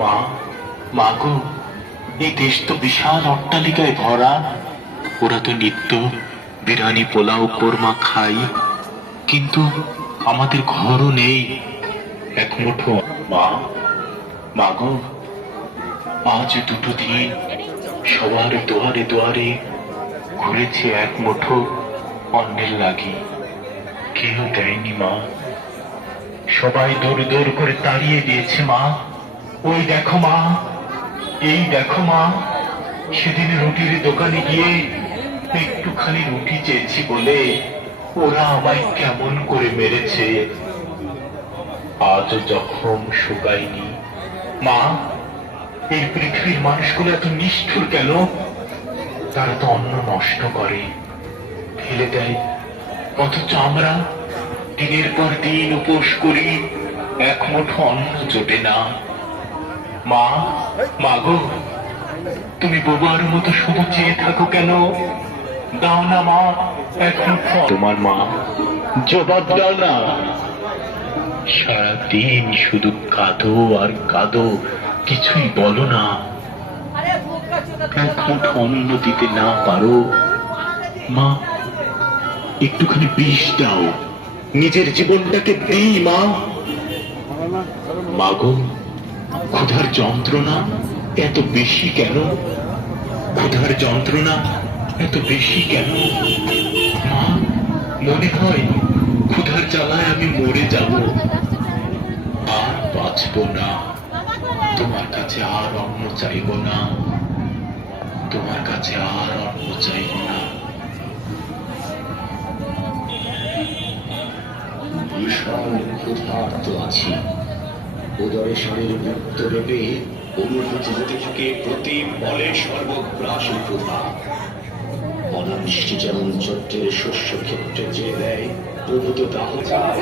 মা, মা গো, এই দেশ তো বিশাল অট্টালিকায় ভরা। ওরা তো নিত্য বিরিয়ানি পোলাও কোরমা খাই, কিন্তু আমাদের ঘরও নেই এক মুঠো। মা, মা গো, আজ দুটো দিন সবার দুয়ারে দুয়ারে ঘুরেছে এক মুঠো অন্যের লাগি, কেউ দেয়নি মা। সবাই দৌড় দৌড় করে তাড়িয়ে দিয়েছে মা। ওই দেখো মা, এই দেখো মা, সেদিন রুটির দোকানে গিয়ে একটুখানি রুটি চেয়েছি বলে ওরা আমায় কেমন করে মেরেছে। আজও জখম শুকায়নি মা। এই পৃথিবীর মানুষগুলো এত নিষ্ঠুর কেন? তারা তো অন্ন নষ্ট করে, ফেলে দেয়, অথচ আমরা দিনের পর দিন উপোস করি, এক মুঠো অন্ন জোটে না। মা, মা গো, তুমি বোবার মতো শুধু চেয়ে থাকো কেন? দাও না মা এক মুঠো। তোমার মা জবাব দাও না। সারাদিন শুধু কাঁদো আর কাঁদো, কিছুই বলো না। এক মুঠো অন্ন দিতে না পারো মা, একটুখানি বিষ দাও, নিজের জীবনটাকে দিই মা। মাগো, ক্ষুধার যন্ত্রণা এত বেশি কেন? ক্ষুধার যন্ত্রণা এত বেশি কেন মা? মনে হয় ক্ষুধার জ্বালায় আমি মরে যাব, আর বাঁচব না। তোমার কাছে আর অন্ন চাইব না, তোমার কাছে আর অন্ন চাইব না। বিশাল ক্ষুধার্ত আছি, উদরে শরীর মুক্ত ভেবে অনুভূতি হতে থাকে প্রতি বলে সর্বগ্রাসী ক্ষুধা। অনাবৃষ্টি যেমন চট্টের শস্য ক্ষেত্রে চেয়ে দেয়, প্রভূত দাহ চায়